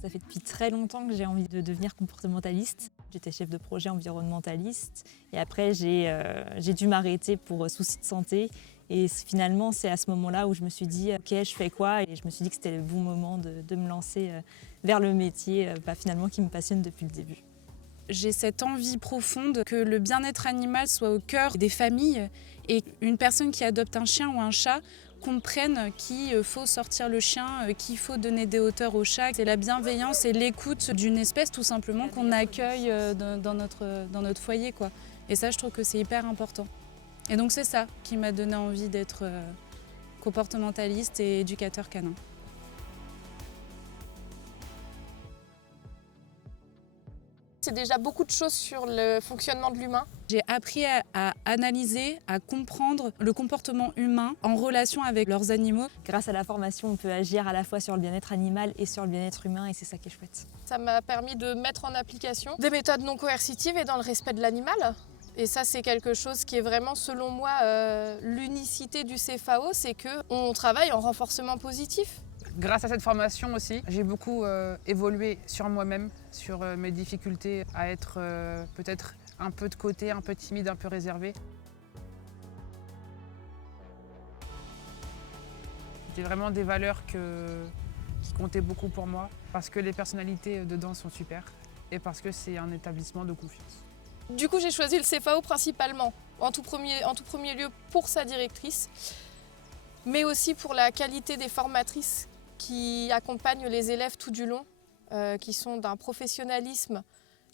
Ça fait depuis très longtemps que j'ai envie de devenir comportementaliste. J'étais chef de projet environnementaliste et après j'ai dû m'arrêter pour soucis de santé. Et finalement, c'est à ce moment-là où je me suis dit « Ok, je fais quoi ?» Et je me suis dit que c'était le bon moment de me lancer vers le métier finalement qui me passionne depuis le début. J'ai cette envie profonde que le bien-être animal soit au cœur des familles et une personne qui adopte un chien ou un chat comprenne qu'il faut sortir le chien, qu'il faut donner des hauteurs au chat. C'est la bienveillance et l'écoute d'une espèce tout simplement qu'on accueille dans notre foyer, quoi. Et ça, je trouve que c'est hyper important. Et donc c'est ça qui m'a donné envie d'être comportementaliste et éducateur canin. C'est déjà beaucoup de choses sur le fonctionnement de l'humain. J'ai appris à analyser, à comprendre le comportement humain en relation avec leurs animaux. Grâce à la formation, on peut agir à la fois sur le bien-être animal et sur le bien-être humain et c'est ça qui est chouette. Ça m'a permis de mettre en application des méthodes non coercitives et dans le respect de l'animal. Et ça, c'est quelque chose qui est vraiment, selon moi, l'unicité du CFAO, c'est qu'on travaille en renforcement positif. Grâce à cette formation aussi, j'ai beaucoup évolué sur moi-même, sur mes difficultés à être peut-être un peu de côté, un peu timide, un peu réservé. C'était vraiment des valeurs qui comptaient beaucoup pour moi, parce que les personnalités dedans sont super et parce que c'est un établissement de confiance. Du coup, j'ai choisi le CFAO principalement, en tout premier lieu pour sa directrice, mais aussi pour la qualité des formatrices qui accompagnent les élèves tout du long, qui sont d'un professionnalisme,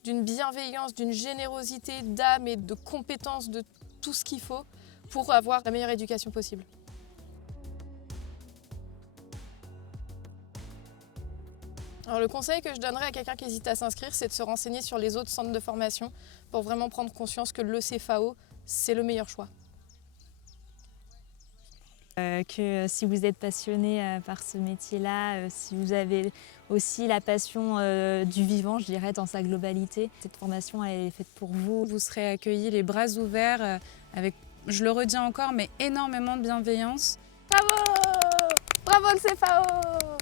d'une bienveillance, d'une générosité d'âme et de compétences de tout ce qu'il faut pour avoir la meilleure éducation possible. Alors, le conseil que je donnerais à quelqu'un qui hésite à s'inscrire, c'est de se renseigner sur les autres centres de formation pour vraiment prendre conscience que le CFAO, c'est le meilleur choix. Que si vous êtes passionné par ce métier-là, si vous avez aussi la passion du vivant, je dirais, dans sa globalité, cette formation elle est faite pour vous. Vous serez accueillis les bras ouverts avec, je le redis encore, mais énormément de bienveillance. Bravo! Bravo le CFAO!